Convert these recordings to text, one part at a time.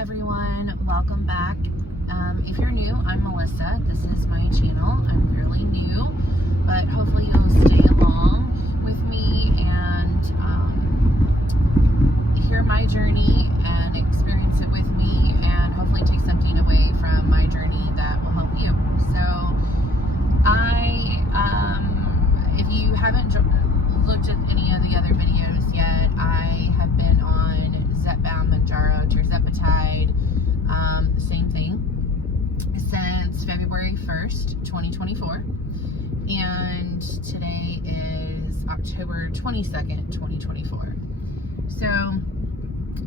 everyone, welcome back. If you're new, I'm Melissa. This is my channel. I'm fairly new, but hopefully you'll stay along with me and hear my journey and experience it with me, and hopefully take something away from my journey that will help you. So if you haven't looked at any of the other videos yet, I have been on Zepbound, Mounjaro, Tirzepatide, same thing, since February 1st, 2024, and today is October 22nd, 2024. So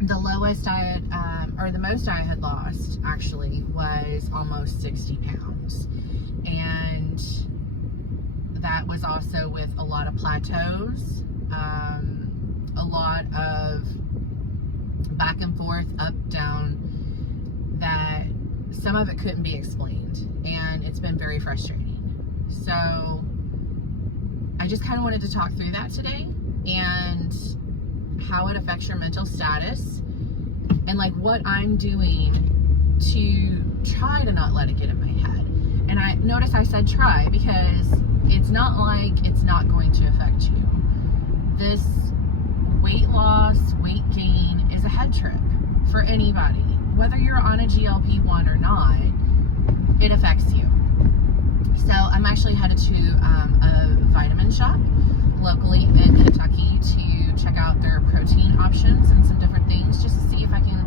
the lowest I had, or the most I had lost actually, was almost 60 pounds, and that was also with a lot of plateaus, a lot of back and forth, up, down, that some of it couldn't be explained, and it's been very frustrating. So I just kind of wanted to talk through that today, and how it affects your mental status, and like what I'm doing to try to not let it get in my head. And I notice I said try, because it's not like it's not going to affect you. This weight loss, weight gain is a head trip for anybody. Whether you're on a GLP-1 or not, it affects you. So I'm actually headed to a vitamin shop locally in Kentucky to check out their protein options and some different things, just to see if I can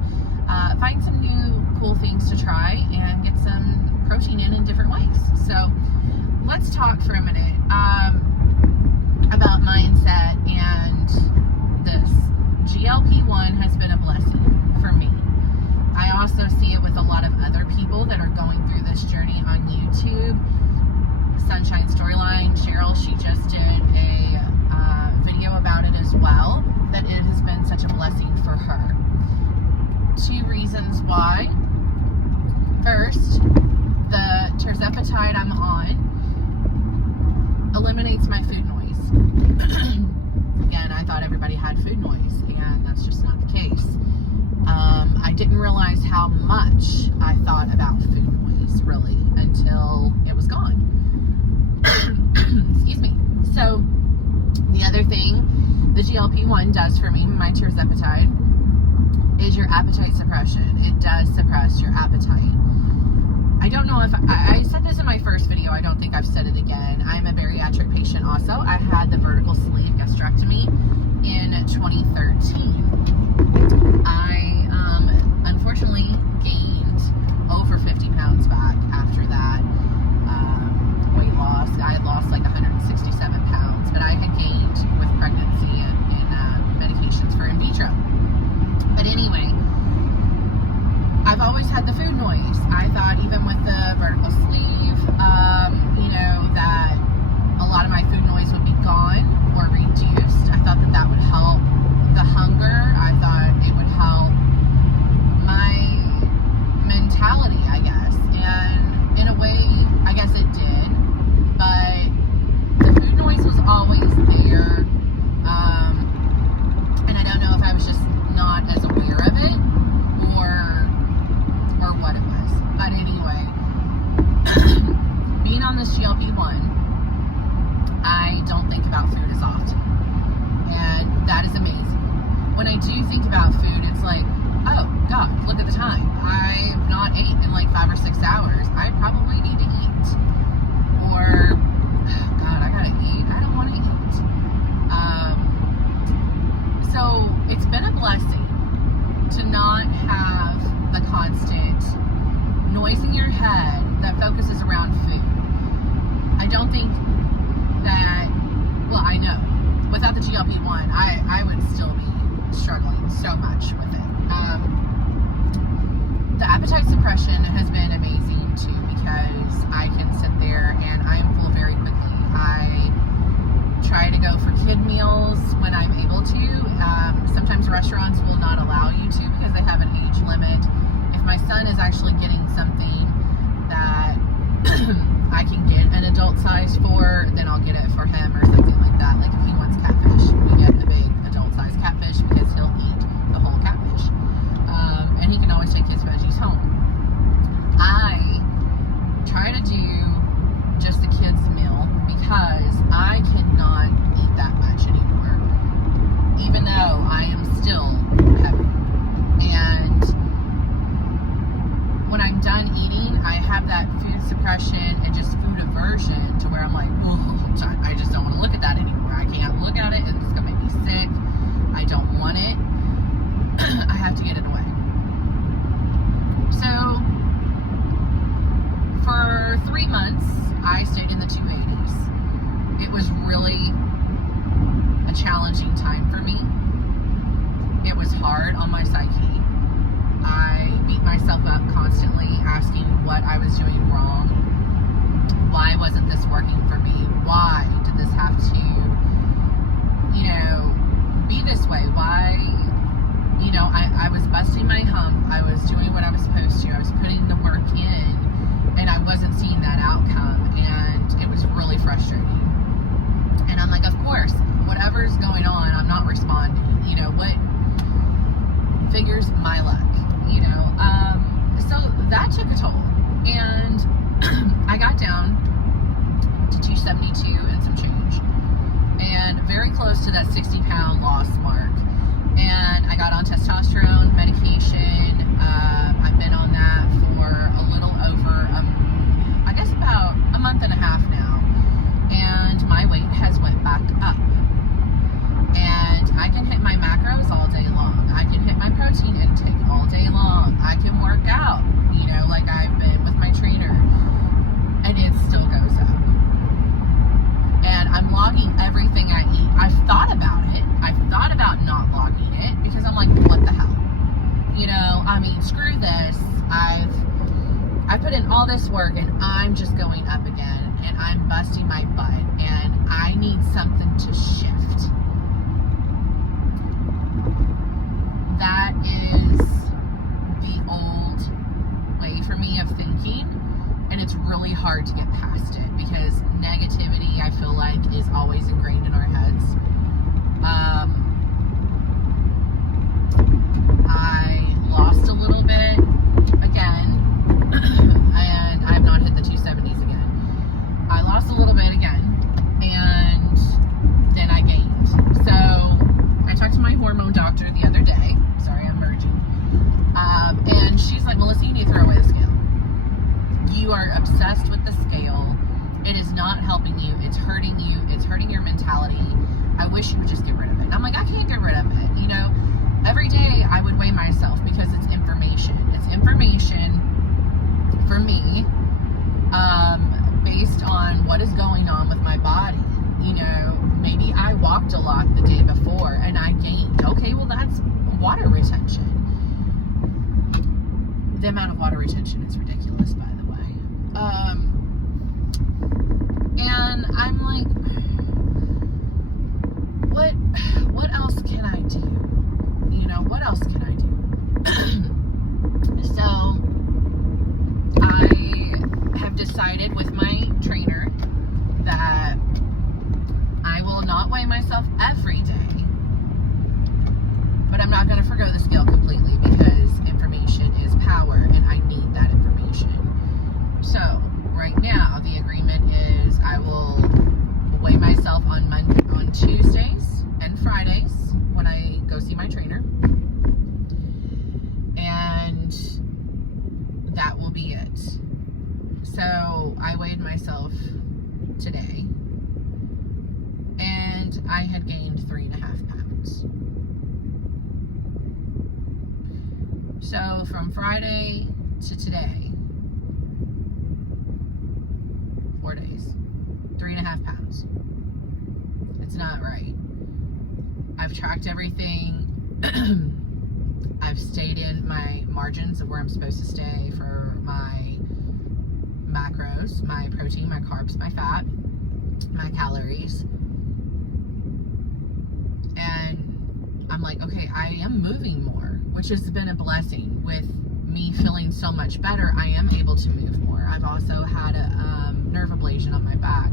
find some new cool things to try and get some protein in different ways. So let's talk for a minute about mindset. And this GLP-1 has been a blessing for me. I also see it with a lot of other people that are going through this journey on YouTube. Sunshine Storyline, Cheryl, she just did a video about it as well, that it has been such a blessing for her. Two reasons why. First, the Tirzepatide I'm on eliminates my food noise. Again, I thought everybody had food noise, and that's just not the case. I didn't realize how much I thought about food noise, really, until it was gone. Excuse me. So, the other thing the GLP-1 does for me, my Tirzepatide, is your appetite suppression. It does suppress your appetite. I don't know if I said this in my first video. I don't think I've said it again. I'm a bariatric patient also. I had the vertical sleeve gastrectomy in 2013. I unfortunately gained over 50 pounds back after that weight loss. I had lost like 167 pounds, but I had gained with pregnancy and medications for in vitro. But anyway, I've always had the food noise. I thought even with the vertical sleeve, that a lot of my food noise would be gone or reduced. I thought that that would help the hunger. I thought it would help my mentality, I guess. And in a way, I guess it did. But the food noise was always there. And I don't know if I was just not as aware of it, or what it was. But anyway, being on this GLP-1, I don't think about food as often, and that is amazing. When I do think about food, it's like, oh God, look at the time. I've not ate in like 5 or 6 hours. I probably need to eat. Or, oh God, I gotta eat. I don't want to eat. So it's been a blessing to not have the constant noise in your head that focuses around food. I don't think that, well, I know, without the GLP-1, I would still be struggling so much with it. The appetite suppression has been amazing too, because I can sit there and I am full very quickly. I try to go for kid meals when I'm able to. Sometimes restaurants will not allow you to because they have an age limit. If my son is actually getting something that I can get an adult size for, then I'll get it for him or something like that. Like if he wants catfish, we get the big adult size catfish because he'll eat the whole catfish. And he can always always take his veggies home. I try to do just the kids' meal because I cannot eat that much anymore, even though I am still heavy. And when I'm done eating, I have that food suppression and just food aversion to where I'm like, oh, I just don't want to look at that anymore. I can't look at it. It's going to make me sick. I don't want it. I have to get it away. So for 3 months, I stayed in the 280s. It was really a challenging time for me. It was hard on my psyche. I beat myself up constantly asking what I was doing wrong. Why wasn't this working for me? Why did this have to, be this way? Why, I was busting my hump. I was doing what I was supposed to. I was putting the work in, and I wasn't seeing that outcome, and it was really frustrating. And I'm like, of course, whatever's going on, I'm not responding. What figures my luck, so that took a toll, and I got down to 272 and some change, and very close to that 60-pound loss mark. And I got on testosterone medication. I've been on that for a little over, I guess about a month and a half now, and my weight has went back up. And I can hit my macros all day long. I can hit my protein intake all day long. I can work out, like I've been with my trainer, and it still goes up. And I'm logging everything I eat. I've thought about it. I've thought about not logging it because I'm like, what the hell? Screw this. I put in all this work and I'm just going up again, and I'm busting my butt, and I need something to shift. That is the old way for me of thinking, and it's really hard to get past it because negativity, I feel like, is always ingrained in our heads. I lost a little bit again, and I have not hit the 270s again. I lost a little bit again, and then I gained. So I talked to my hormone doctor the other day. Sorry, I'm merging. And she's like, Melissa, you need to throw away the scale. You are obsessed with the scale. It is not helping you. It's hurting you. It's hurting your mentality. I wish you would just get rid of it. And I'm like, I can't get rid of it. Every day I would weigh myself because it's information. It's information for me, based on what is going on with my body. Maybe I walked a lot the day before and I gained. Okay, well, that's water retention. The amount of water retention is ridiculous, by the way. And I'm like, what else can I do? What else can I do? So I have decided with my trainer that I will not weigh myself every day, but I'm not going to forgo the scale completely because information is power, and I need that information. So right now the agreement is I will weigh myself on Tuesdays and Fridays when I go see my trainer, and that will be it. So I weighed myself today, and I had gained 3.5 pounds. So from Friday to today, 4 days, 3.5 pounds. It's not right. I've tracked everything. I've stayed in my margins of where I'm supposed to stay for my macros, my protein, my carbs, my fat, my calories. And I'm like, okay, I am moving more, which has been a blessing. With me feeling so much better, I am able to move more. I've also had a nerve ablation on my back,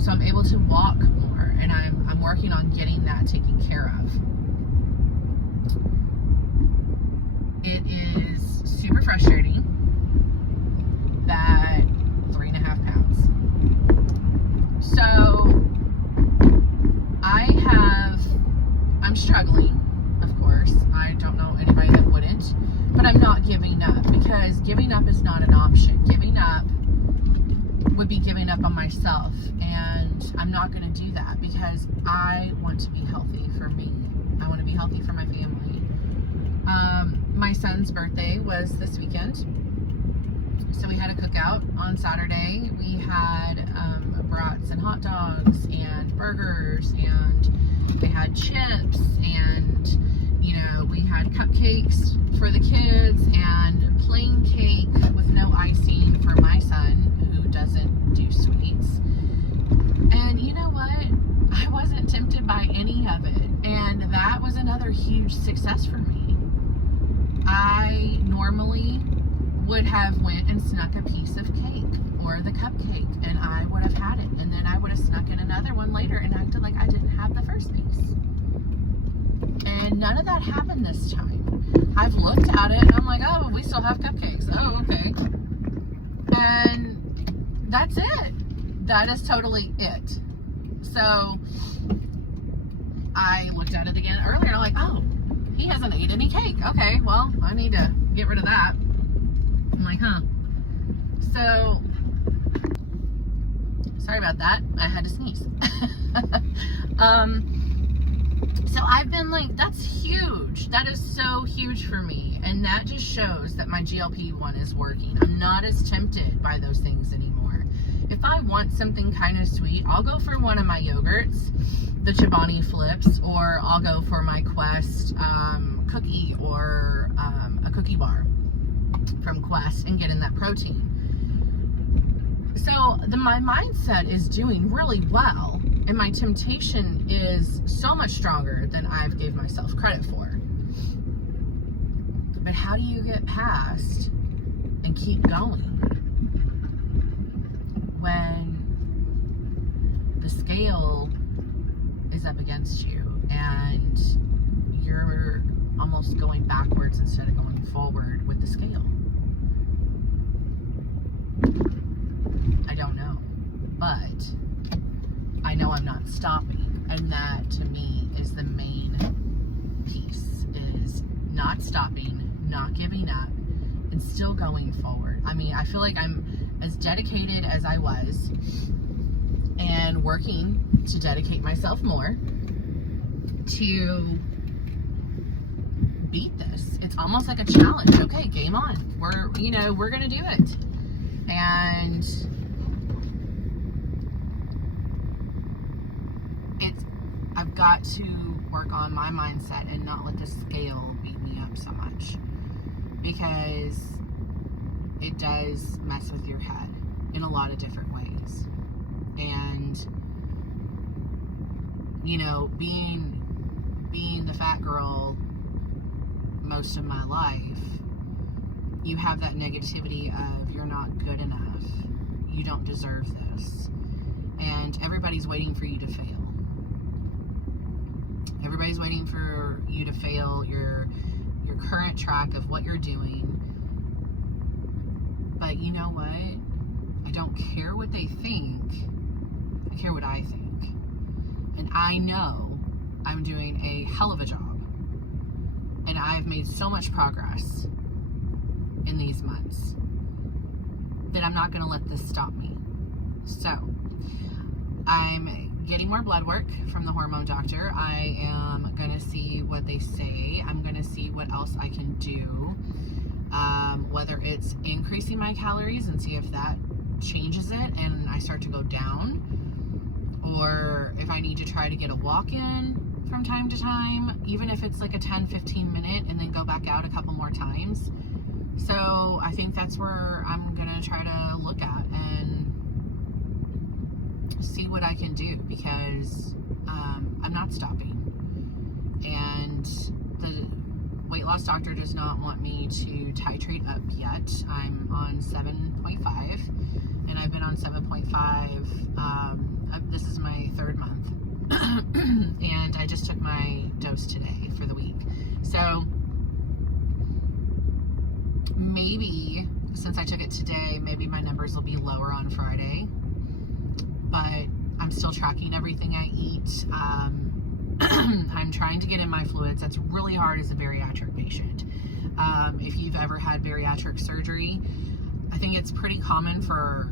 so I'm able to walk more, and I'm working on getting that taken care of. It is frustrating that 3.5 pounds. So I'm struggling, of course. I don't know anybody that wouldn't, but I'm not giving up, because giving up is not an option. Giving up would be giving up on myself, and I'm not going to do that, because I want to be healthy for me. I want to be healthy for my family. My son's birthday was this weekend, so we had a cookout on Saturday. We had brats and hot dogs and burgers, and they had chips, and we had cupcakes for the kids and plain cake with no icing for my son, who doesn't do sweets. And you know what? I wasn't tempted by any of it, and that was another huge success for me. I normally would have went and snuck a piece of cake or the cupcake, and I would have had it, and then I would have snuck in another one later and acted like I didn't have the first piece. And none of that happened this time. I've looked at it and I'm like, oh, we still have cupcakes. Oh, okay. And that's it. That is totally it. So I looked at it again earlier and I'm like, oh, he hasn't ate any cake. Okay, well, I need to get rid of that. I'm like, huh. So, sorry about that. I had to sneeze. So I've been like, that's huge. That is so huge for me. And that just shows that my GLP-1 is working. I'm not as tempted by those things anymore. If I want something kind of sweet, I'll go for one of my yogurts, the Chobani Flips, or I'll go for my Quest cookie, or a cookie bar from Quest, and get in that protein. So my mindset is doing really well, and my temptation is so much stronger than I've gave myself credit for. But how do you get past and keep going when the scale is up against you and you're almost going backwards instead of going forward with the scale? I don't know, but I know I'm not stopping, and that to me is the main piece, is not stopping, not giving up, and still going forward. I mean, I feel like I'm as dedicated as I was, and working to dedicate myself more to beat this. It's almost like a challenge. Okay, game on. We're gonna do it. And I've got to work on my mindset and not let the scale beat me up so much, because it does mess with your head in a lot of different ways. And being the fat girl most of my life, you have that negativity of, you're not good enough, you don't deserve this, and everybody's waiting for you to fail. Everybody's waiting for you to fail your current track of what you're doing. But you know what? I don't care what they think. I care what I think. And I know I'm doing a hell of a job. And I've made so much progress in these months that I'm not going to let this stop me. So, I'm getting more blood work from the hormone doctor. I am going to see what they say. I'm going to see what else I can do. Whether it's increasing my calories and see if that changes it and I start to go down, or if I need to try to get a walk in from time to time, even if it's like a 10-15 minute, and then go back out a couple more times. So I think that's where I'm gonna try to look at and see what I can do, because I'm not stopping. And the weight loss doctor does not want me to titrate up yet. I'm on 7.5, and I've been on 7.5. This is my 3rd month. And I just took my dose today for the week. So maybe, since I took it today, maybe my numbers will be lower on Friday, but I'm still tracking everything I eat. I'm trying to get in my fluids. That's really hard as a bariatric patient. If you've ever had bariatric surgery, I think it's pretty common for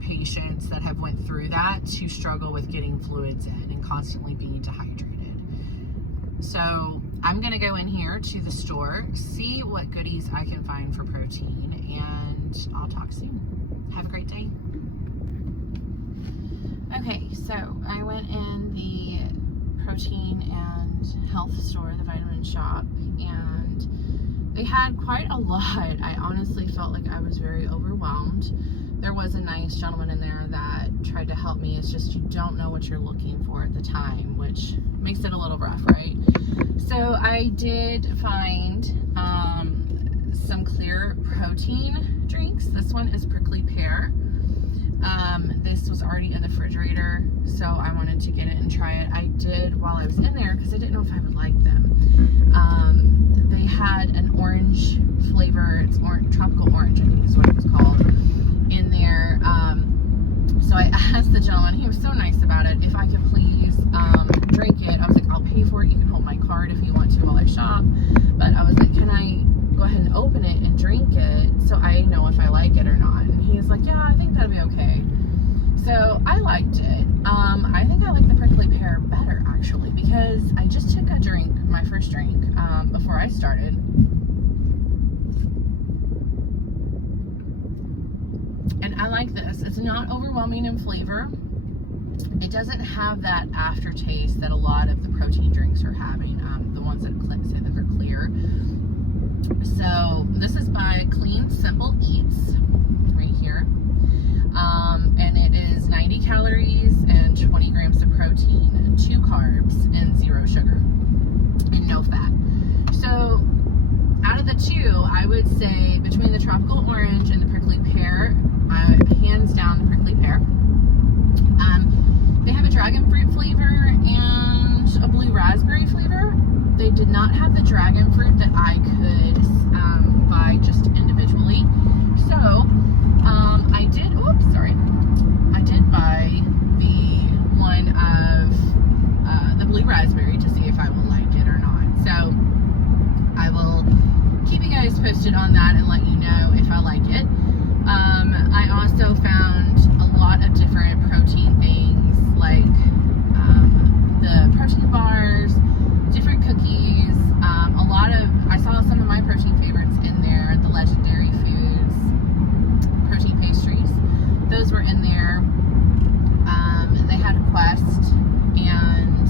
patients that have went through that to struggle with getting fluids in and constantly being dehydrated. So I'm gonna go in here to the store, see what goodies I can find for protein, and I'll talk soon. Have a great day. Okay, so I went in the protein and health store, the vitamin shop, and they had quite a lot. I honestly felt like I was very overwhelmed. There was a nice gentleman in there that tried to help me. It's just you don't know what you're looking for at the time, which makes it a little rough, right? So I did find some clear protein drinks. This one is prickly pear. This was already in the refrigerator, so I wanted to get it and try it. I did while I was in there because I didn't know if I would like them. They had an orange flavor. It's tropical orange, I think is what it was called, in there. So I asked the gentleman, he was so nice about it, if I could please drink it. I was like, I'll pay for it. You can hold my card if you want to while I shop. But I was like, can I go ahead and open it and drink it so I know if I like it or not? And he was like, yeah, I think that'd be okay. So I liked it. I think I like the prickly pear better, actually, because I just took a drink, my first drink, before I started. And I like this. It's not overwhelming in flavor. It doesn't have that aftertaste that a lot of the protein drinks are having, the ones that say that they're clear. So this is by Clean Simple Eats, right here. And it is 90 calories and 20 grams of protein, 2 carbs, and 0 sugar, and no fat. So out of the two, I would say between the tropical orange and the prickly pear, hands down the prickly pear. They have a dragon fruit flavor and a blue raspberry flavor. They did not have the dragon fruit that I could buy just individually. So I did buy the one of the blue raspberry to see if I will like it or not. So I will keep you guys posted on that and let you know if I like it. I also found a lot of different protein things, like the protein bars, different cookies, I saw some of my protein favorites in there, the Legendary Foods protein pastries. Those were in there. They had Quest, and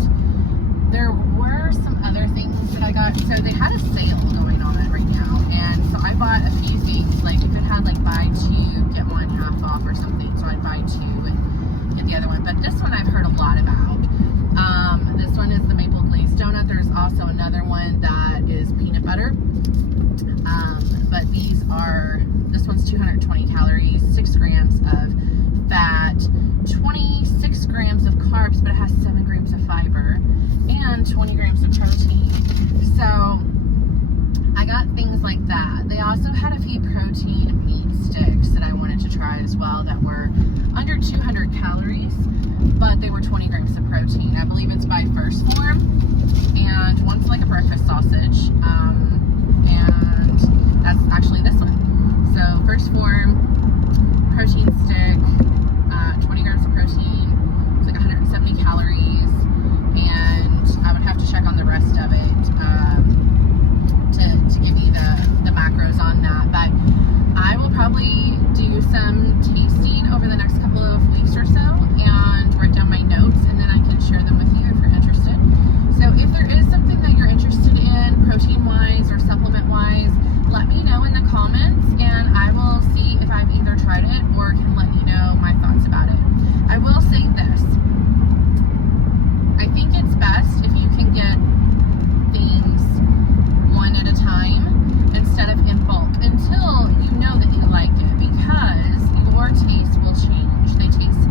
there were some other things that I got. So they had a sale going on right now, and so I bought a few things, like if it had like buy 2, get 1 half off or something, so I'd buy 2 and get the other one. But this one I've heard a lot about. This one is the maple glazed donut. There's also another one that is peanut butter. But this one's 220 calories, 6 grams of fat, 26 grams of carbs, but it has 7 grams of fiber, and 20 grams of protein. So I got things like that. They also had a few protein meat sticks that I wanted to try as well that were under 200 calories, but they were 20 grams of protein. I believe it's by First Form, and one's like a breakfast sausage, and that's actually this one. So First Form protein stick, 20 grams of protein, it's like 170 calories, and I would have to check on the rest of it to give you the macros on that. But I will probably do some tasting over the next couple of weeks or so and write down my notes, and then I can share them with you if you're interested. So if there is something that you're interested in protein-wise or supplement-wise, let me know in the comments, and I will see if I've either tried it or can let you know my thoughts about it. I will say this. I think it's best if you can get things one at a time instead of in bulk until you know that you like it, because your taste will change. They taste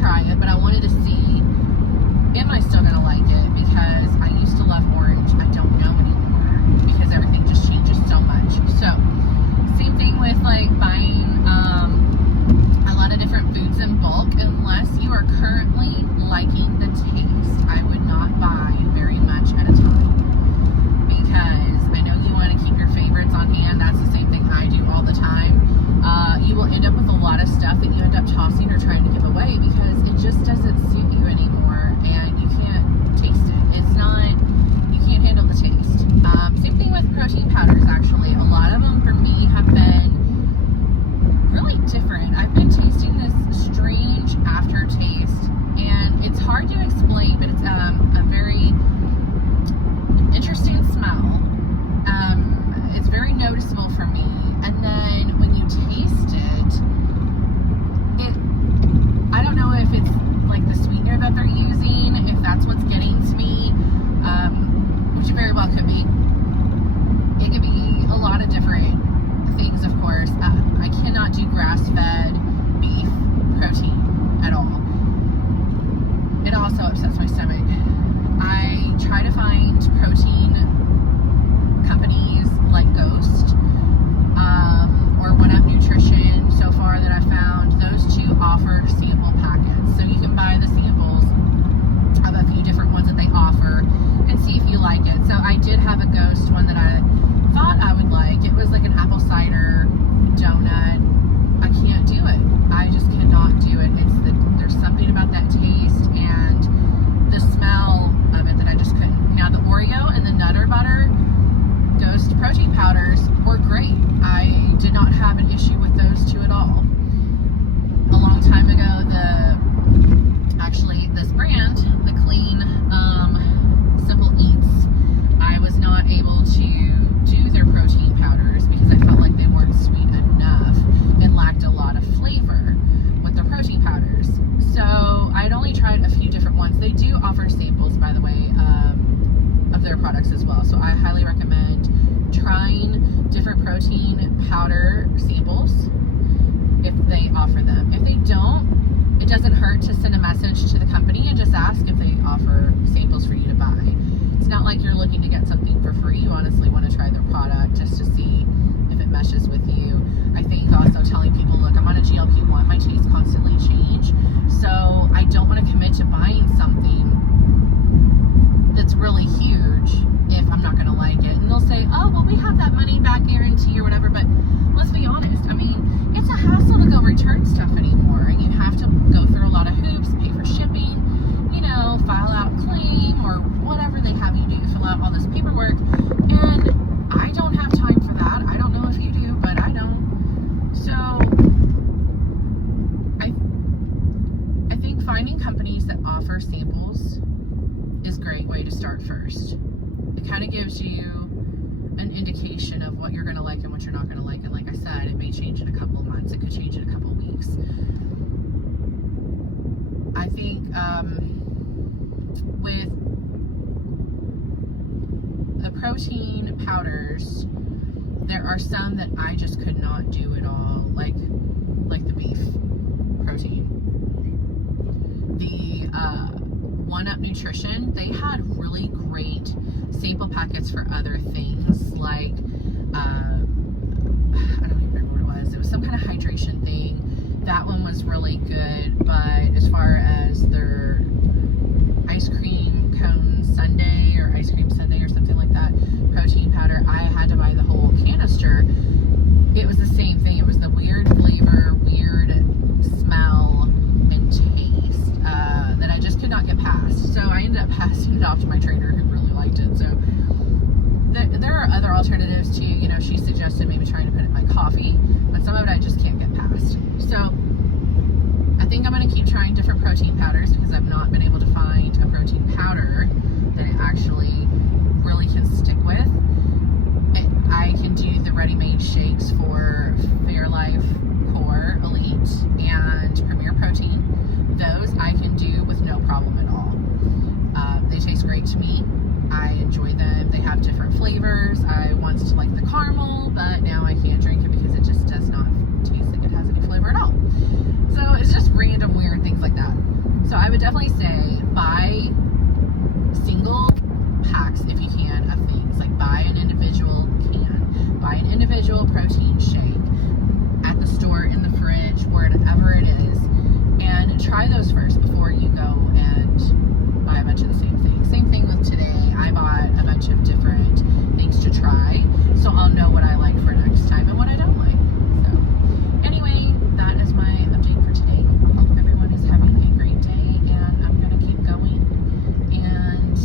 try it, but I wanted to see, am I still gonna like it? Because I used to love orange. I don't know anymore because everything just changes so much. So same thing with like buying a lot of different foods in bulk. Unless you are currently liking the taste, I would not buy very much at a time, because I know you want to keep your favorites on hand. That's the same thing I do all the time. You will end up with a lot of stuff that you end up tossing or trying to give away because it just doesn't suit you anymore and you can't taste it. It's not, you can't handle the taste. Same thing with protein powders, actually. A lot of them for me have been really different. I've been tasting this strange aftertaste, and it's hard to explain, but it's a very interesting smell. It's very noticeable for me, and then when you taste it, I don't know if it's like the sweetener that they're using, if that's what's getting to me, which it very well could be. It could be a lot of different things, of course. I cannot do grass-fed beef protein at all. It also upsets my stomach. I try to find protein companies like Ghost or One Up Nutrition so far that I found. Those two offer sample packets, so you can buy the samples of a few different ones that they offer and see if you like it. So I did have a Ghost one that I thought I would like. It was like an apple cider donut. I can't do it. I just cannot do it. There's something about that taste and the smell of it that I just couldn't. Now the Oreo and the Nutter Butter Ghost protein powders were great. I did not have an issue with those two at all. A long time ago, this brand, the Clean Simple Eats, I was not able to do their protein powders because I felt like they weren't sweet enough and lacked a lot of flavor with their protein powders. So I'd only tried a few different ones. They do offer samples, by the way, of their products as well. So I highly recommend trying different protein powder samples if they offer them. If they don't, it doesn't hurt to send a message to the company and just ask if they offer samples for you to buy. It's not like you're looking to get something for free. You honestly want to try their product just to see if it meshes with you. I think also telling people, look, I'm on a GLP-1, my tastes constantly change, so I don't want to commit to buying something that's really huge if I'm not going to like it. And they'll say, oh, well, we have that money back guarantee or whatever, but let's be honest, I mean, it's a hassle to go return stuff anymore, and you have to go through a lot of hoops, pay for shipping, you know, file out claim or whatever they have you do, fill out all this paperwork, and I don't have time for that. I don't know if you do, but I don't. So I think finding companies that offer samples is a great way to start first. It kind of gives you an indication of what you're going to like and what you're not going to like. And like I said, it may change in a couple of months. It could change in a couple of weeks. I think with the protein powders, there are some that I just could not do at all, like the beef protein. The One Up Nutrition, they had really great sample packets for other things, like I don't even remember what it was. It was some kind of hydration thing. That one was really good, but as far as their ice cream cone sundae or ice cream sundae or something like that, protein powder, I had to buy the whole canister. It was the same thing. It was the weird flavor, weird smell and taste that I just could not get past. So I ended up passing it off to my trainer, who really liked it. So there are other alternatives too. You know, she suggested maybe trying to put it in my coffee, but some of it I just can't get past. So I think I'm going to keep trying different protein powders because I've not been able to find a protein powder that I actually really can stick with. I can do the ready-made shakes for Fairlife Core Elite and Premier Protein. Those I can do with no problem at all. They taste great to me. I enjoy them. They have different flavors. I once liked the caramel, but now I can't drink it because it just does not taste like it has any flavor at all. So it's just random weird things like that. So I would definitely say buy single packs if you can of things. Like buy an individual can, buy an individual protein shake at the store, in the fridge, wherever it is, and try those first before you go and buy a bunch of the same thing. Same thing with today. I bought a bunch of different things to try, so I'll know what I like for next time and what I don't like. So anyway, that is my update for today. I hope everyone is having a great day, and I'm going to keep going and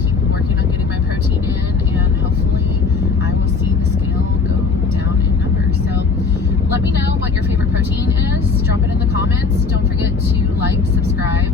keep working on getting my protein in, and hopefully I will see the scale go down in numbers. So let me know what your favorite protein is. Drop it in the comments. Don't forget to like, subscribe,